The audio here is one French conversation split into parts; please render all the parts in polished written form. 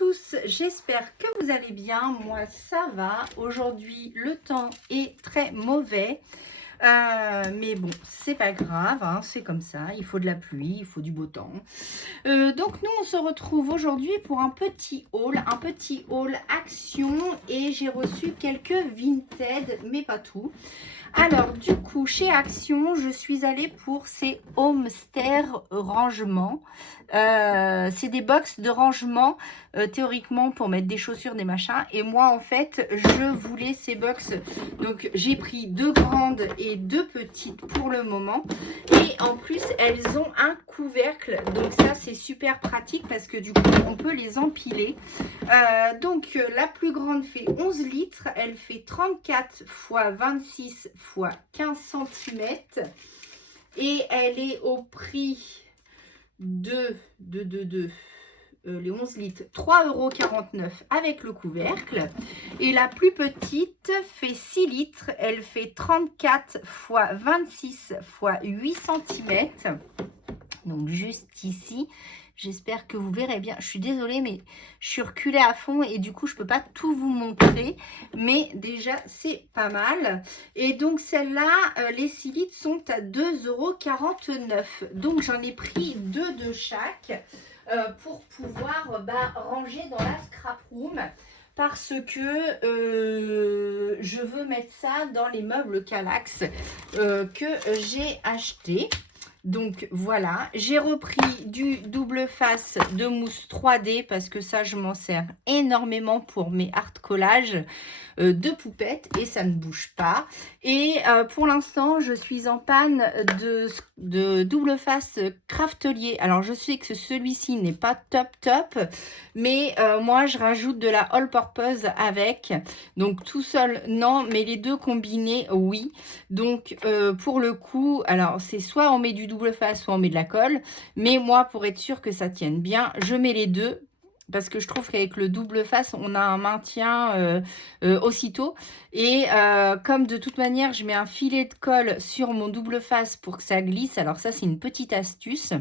tous, j'espère que vous allez bien. Moi ça va. Aujourd'hui le temps est très mauvais, mais bon, c'est pas grave, hein, c'est comme ça, il faut de la pluie, il faut du beau temps. Donc nous on se retrouve aujourd'hui pour un petit haul action, et j'ai reçu quelques Vinted, mais pas tout. Alors du coup chez Action, je suis allée pour ces Homester rangement. C'est des box de rangement théoriquement pour mettre des chaussures, des machins. Et moi en fait je voulais ces box. Donc j'ai pris 2 grandes et 2 petites pour le moment. Et en plus elles ont un couvercle. Donc ça c'est super pratique parce que du coup on peut les empiler. Donc la plus grande fait 11 litres. Elle fait 34 x 26 x 15 cm. Et elle est au prix de les 11 litres, 3,49 € avec le couvercle. Et la plus petite fait 6 litres. Elle fait 34 x 26 x 8 cm. Donc juste ici. J'espère que vous verrez bien. Je suis désolée, mais je suis reculée à fond et du coup, je ne peux pas tout vous montrer. Mais déjà, c'est pas mal. Et donc, celle-là, les 6 litres sont à 2,49 €. Donc, j'en ai pris 2 de chaque pour pouvoir ranger dans la scrap room. Parce que je veux mettre ça dans les meubles Kallax que j'ai acheté. Donc voilà, j'ai repris du double face de mousse 3D parce que ça je m'en sers énormément pour mes art collages de poupettes et ça ne bouge pas. Et pour l'instant je suis en panne de double face Craftelier. Alors je sais que celui-ci n'est pas top, mais moi je rajoute de la all purpose avec. Donc tout seul non, mais les deux combinés oui. Donc pour le coup, alors c'est soit on met du double face, soit on met de la colle. Mais moi, pour être sûr que ça tienne bien, je mets les deux. Parce que je trouve qu'avec le double face, on a un maintien aussitôt. Et comme de toute manière, je mets un filet de colle sur mon double face pour que ça glisse. Alors ça, c'est une petite astuce.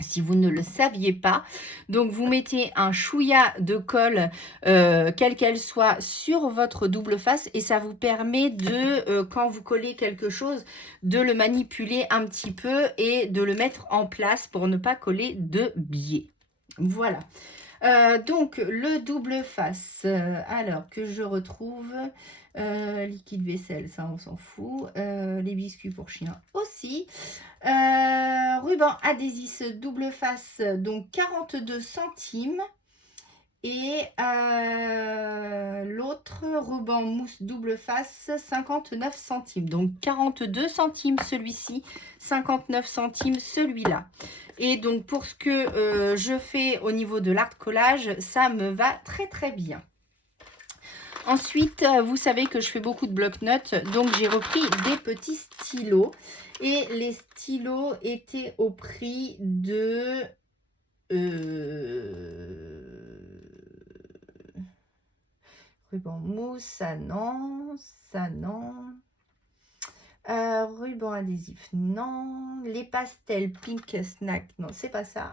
Si vous ne le saviez pas, donc vous mettez un chouïa de colle, quelle qu'elle soit, sur votre double face et ça vous permet de, quand vous collez quelque chose, de le manipuler un petit peu et de le mettre en place pour ne pas coller de biais. Voilà. Donc le double face, alors que je retrouve liquide vaisselle, ça on s'en fout, les biscuits pour chien aussi, ruban adhésif double face, donc 42 centimes. Et l'autre ruban mousse double face 59 centimes. Donc 42 centimes celui-ci, 59 centimes celui-là. Et donc pour ce que je fais au niveau de l'art collage, ça me va très bien. Ensuite, vous savez que je fais beaucoup de bloc-notes, donc j'ai repris des petits stylos. Et les stylos étaient au prix de... ruban mousse, ça non, ça non. Ruban adhésif, non. Les pastels pink snack, non, c'est pas ça.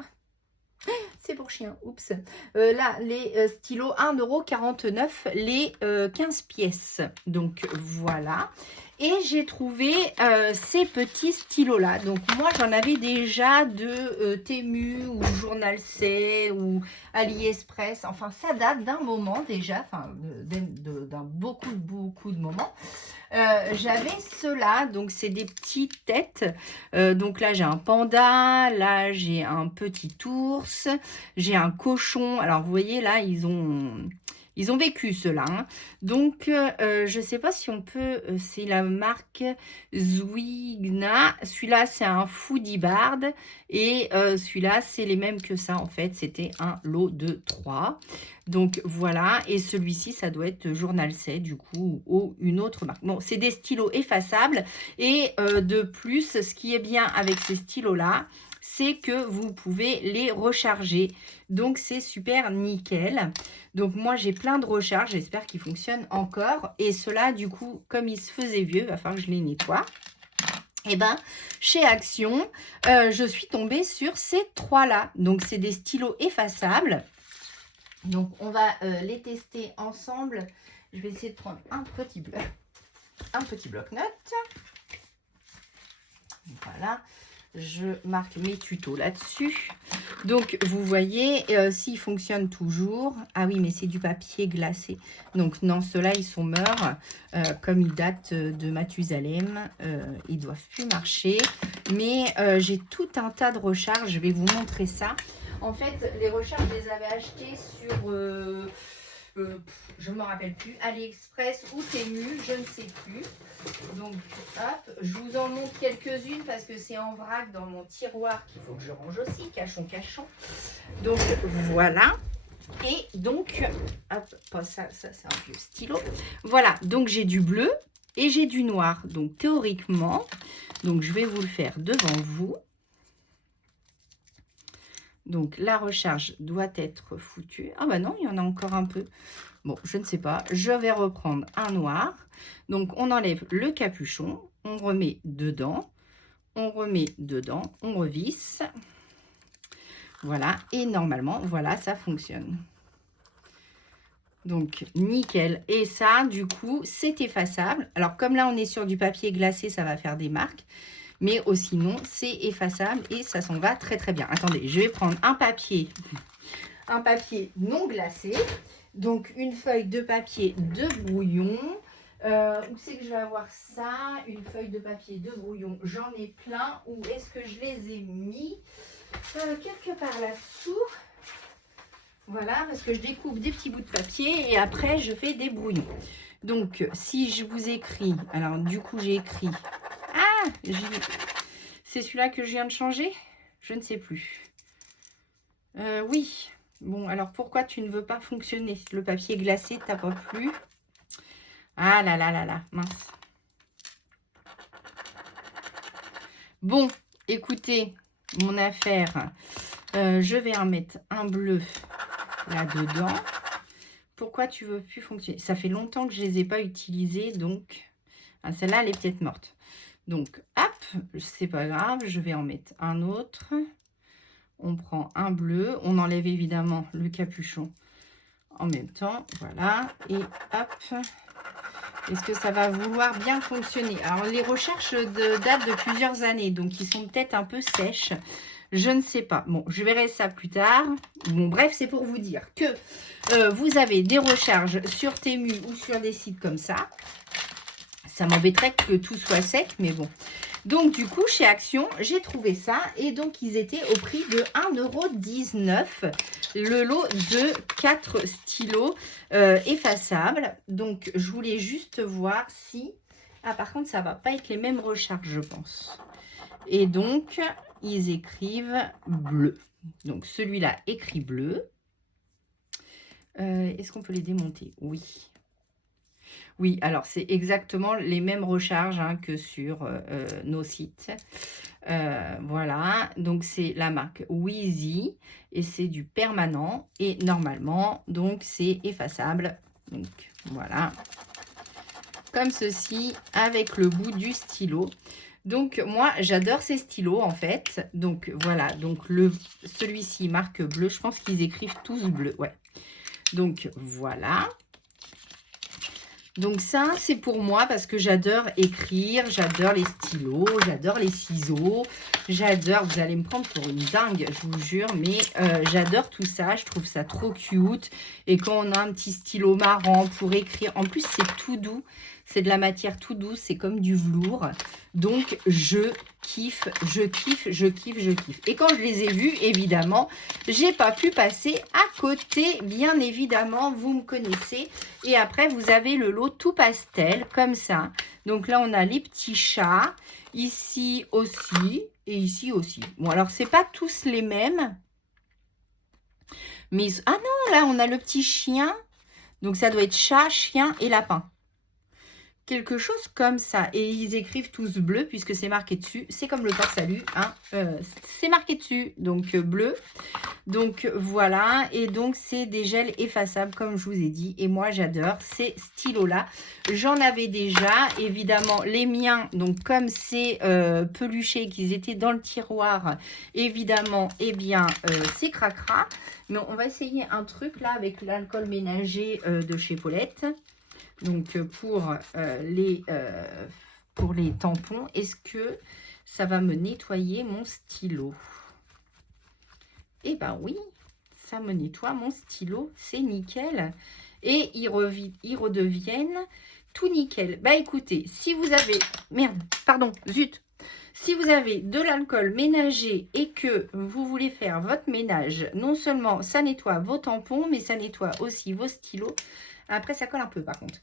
C'est pour chien, oups. Là, les stylos 1,49 €, les 15 pièces. Donc, voilà. Et j'ai trouvé ces petits stylos-là. Donc, moi, j'en avais déjà de Temu ou Journal C ou AliExpress. Enfin, ça date d'un moment déjà. Enfin, d'un beaucoup de moments. J'avais ceux-là, donc c'est des petites têtes. Donc là, j'ai un panda, là, j'ai un petit ours, j'ai un cochon. Alors, vous voyez, là, ils ont vécu ceux-là. Hein. Donc, je ne sais pas si on peut... c'est la marque Zwigna. Celui-là, c'est un Foodie Bard. Et celui-là, c'est les mêmes que ça, en fait. C'était un lot de 3. Donc, voilà. Et celui-ci, ça doit être Journal C, du coup, ou une autre marque. Bon, c'est des stylos effaçables. Et de plus, ce qui est bien avec ces stylos-là, c'est que vous pouvez les recharger. Donc, c'est super nickel. Donc, moi, j'ai plein de recharges. J'espère qu'ils fonctionnent encore. Et ceux-là, du coup, comme ils se faisaient vieux, il va falloir que je les nettoie. Et ben, chez Action, je suis tombée sur ces 3-là. Donc, c'est des stylos effaçables. Donc, on va les tester ensemble. Je vais essayer de prendre un petit bloc-notes. Voilà, je marque mes tutos là-dessus. Donc, vous voyez, s'ils fonctionnent toujours. Ah oui, mais c'est du papier glacé. Donc, non, ceux-là, ils sont morts. Comme ils datent de Mathusalem, ils ne doivent plus marcher. Mais j'ai tout un tas de recharges. Je vais vous montrer ça. En fait, les recharges, je les avais achetées sur... je ne me rappelle plus, AliExpress ou Temu, je ne sais plus. Donc, hop, je vous en montre quelques-unes parce que c'est en vrac dans mon tiroir qu'il faut que je range aussi, cachons. Donc, voilà. Et donc, hop, pas ça c'est un vieux stylo. Voilà, donc j'ai du bleu et j'ai du noir. Donc, théoriquement, donc je vais vous le faire devant vous. Donc, la recharge doit être foutue. Ah bah non, il y en a encore un peu. Bon, je ne sais pas. Je vais reprendre un noir. Donc, on enlève le capuchon. On remet dedans. On remet dedans. On revisse. Voilà. Et normalement, voilà, ça fonctionne. Donc, nickel. Et ça, du coup, c'est effaçable. Alors, comme là, on est sur du papier glacé, ça va faire des marques. Mais sinon, c'est effaçable et ça s'en va très, très bien. Attendez, je vais prendre un papier non glacé. Donc, une feuille de papier de brouillon. Où c'est que je vais avoir ça? Une feuille de papier de brouillon. J'en ai plein. Où est-ce que je les ai mis? Quelque part là-dessous. Voilà, parce que je découpe des petits bouts de papier et après, je fais des brouillons. Donc, si je vous écris... Alors, du coup, j'ai écrit... Ah, c'est celui-là que je viens de changer? Je ne sais plus. Oui. Bon, alors pourquoi tu ne veux pas fonctionner? Le papier glacé t'as pas plu? Ah là là là là, mince. Bon, écoutez, mon affaire, je vais en mettre un bleu là-dedans. Pourquoi tu veux plus fonctionner? Ça fait longtemps que je les ai pas utilisés, donc... Ah, celle-là, elle est peut-être morte. Donc, hop, c'est pas grave, je vais en mettre un autre. On prend un bleu, on enlève évidemment le capuchon en même temps, voilà, et hop. Est-ce que ça va vouloir bien fonctionner? Alors, les recherches datent de plusieurs années, donc ils sont peut-être un peu sèches. Je ne sais pas. Bon, je verrai ça plus tard. Bon, bref, c'est pour vous dire que vous avez des recharges sur Temu ou sur des sites comme ça. Ça m'embêterait que tout soit sec, mais bon. Donc, du coup, chez Action, j'ai trouvé ça. Et donc, ils étaient au prix de 1,19 €. Le lot de 4 stylos effaçables. Donc, je voulais juste voir si... Ah, par contre, ça ne va pas être les mêmes recharges, je pense. Et donc, ils écrivent bleu. Donc, celui-là écrit bleu. Est-ce qu'on peut les démonter? Oui. Oui, alors c'est exactement les mêmes recharges hein, que sur nos sites. Voilà, donc c'est la marque Wheezy et c'est du permanent. Et normalement, donc c'est effaçable. Donc voilà, comme ceci avec le bout du stylo. Donc moi j'adore ces stylos en fait. Donc voilà, donc celui-ci marque bleu. Je pense qu'ils écrivent tous bleu. Ouais. Donc voilà. Donc ça, c'est pour moi parce que j'adore écrire, j'adore les stylos, j'adore les ciseaux, j'adore, vous allez me prendre pour une dingue, je vous jure, mais j'adore tout ça, je trouve ça trop cute. Et quand on a un petit stylo marrant pour écrire, en plus c'est tout doux, c'est de la matière tout douce, c'est comme du velours. Donc je kiffe, je kiffe, je kiffe, je kiffe. Et quand je les ai vus, évidemment, j'ai pas pu passer à côté, bien évidemment, vous me connaissez. Et après, vous avez le lot tout pastel, comme ça. Donc là, on a les petits chats, ici aussi, et ici aussi. Bon, alors, c'est pas tous les mêmes. Mais, ah non, là, on a le petit chien. Donc, ça doit être chat, chien et lapin. quelque chose comme ça. Et ils écrivent tous bleu puisque c'est marqué dessus. C'est comme le Père Salut, hein. C'est marqué dessus, donc bleu. Donc voilà, et donc c'est des gels effaçables comme je vous ai dit. Et moi j'adore ces stylos-là. J'en avais déjà, évidemment les miens. Donc comme c'est peluché, qu'ils étaient dans le tiroir, évidemment, eh bien c'est cracra. Mais on va essayer un truc là avec l'alcool ménager de chez Paulette. Donc pour les tampons, est-ce que ça va me nettoyer mon stylo? Eh ben oui, ça me nettoie mon stylo, c'est nickel. Et ils redeviennent tout nickel. Bah écoutez, si vous avez... Merde, pardon, zut. Si vous avez de l'alcool ménager et que vous voulez faire votre ménage, non seulement ça nettoie vos tampons, mais ça nettoie aussi vos stylos. Après, ça colle un peu par contre.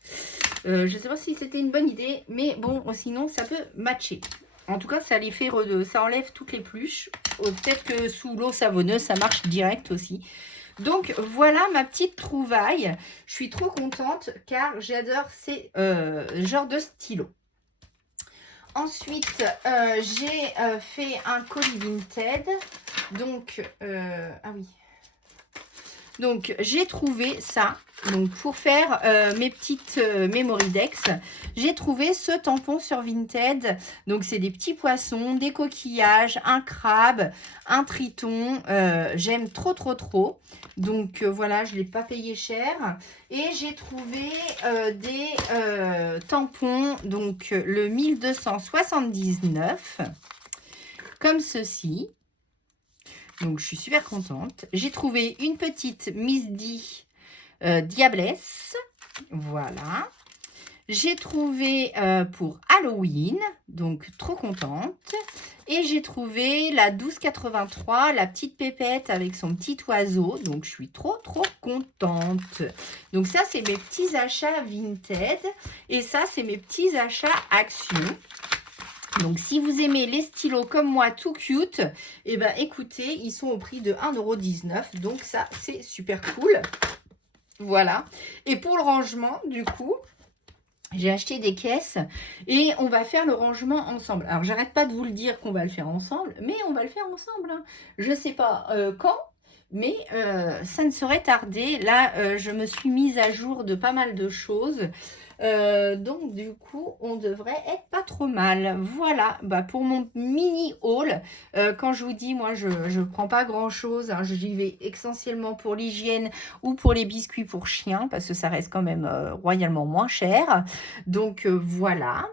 Je ne sais pas si c'était une bonne idée, mais bon, sinon, ça peut matcher. En tout cas, ça les fait ça enlève toutes les pluches. Peut-être que sous l'eau savonneuse, ça marche direct aussi. Donc, voilà ma petite trouvaille. Je suis trop contente car j'adore ces genres de stylos. Ensuite, j'ai fait un colis Vinted. Donc, ah oui. Donc, j'ai trouvé ça. Donc, pour faire mes petites Memory Dex, j'ai trouvé ce tampon sur Vinted. Donc, c'est des petits poissons, des coquillages, un crabe, un triton. J'aime trop, trop, trop. Donc, voilà, je ne l'ai pas payé cher. Et j'ai trouvé des tampons, donc le 1279, comme ceci. Donc, je suis super contente. J'ai trouvé une petite Miss D Diablesse. Voilà. J'ai trouvé pour Halloween. Donc, trop contente. Et j'ai trouvé la 12,83, la petite pépette avec son petit oiseau. Donc, je suis trop, trop contente. Donc, ça, c'est mes petits achats Vinted. Et ça, c'est mes petits achats Action. Donc, si vous aimez les stylos comme moi, tout cute, eh ben, écoutez, ils sont au prix de 1,19 €. Donc, ça, c'est super cool. Voilà. Et pour le rangement, du coup, j'ai acheté des caisses et on va faire le rangement ensemble. Alors, j'arrête pas de vous le dire qu'on va le faire ensemble, mais on va le faire ensemble, hein. Je ne sais pas quand, mais ça ne saurait tarder. Là, je me suis mise à jour de pas mal de choses. Donc du coup on devrait être pas trop mal. Voilà, bah, pour mon mini haul, quand je vous dis moi je prends pas grand chose, hein, j'y vais essentiellement pour l'hygiène ou pour les biscuits pour chiens parce que ça reste quand même royalement moins cher. Donc voilà.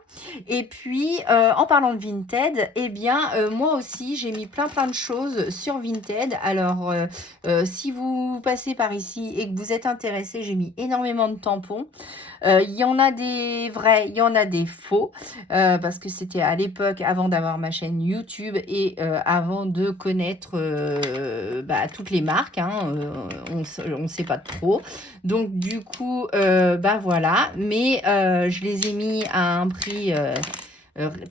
Et puis en parlant de Vinted, eh bien moi aussi j'ai mis plein de choses sur Vinted. Alors si vous passez par ici et que vous êtes intéressé, j'ai mis énormément de tampons. Il y en a des vrais, il y en a des faux, parce que c'était à l'époque avant d'avoir ma chaîne YouTube et avant de connaître bah, toutes les marques, hein, on ne sait pas trop. Donc du coup, bah voilà, mais je les ai mis à un prix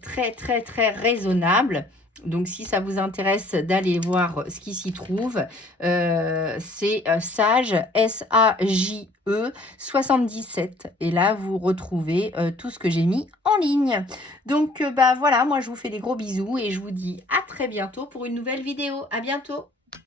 très très très raisonnable. Donc, si ça vous intéresse d'aller voir ce qui s'y trouve, c'est Sage, S-A-J-E 77. Et là, vous retrouvez tout ce que j'ai mis en ligne. Donc, bah voilà, moi, je vous fais des gros bisous et je vous dis à très bientôt pour une nouvelle vidéo. À bientôt!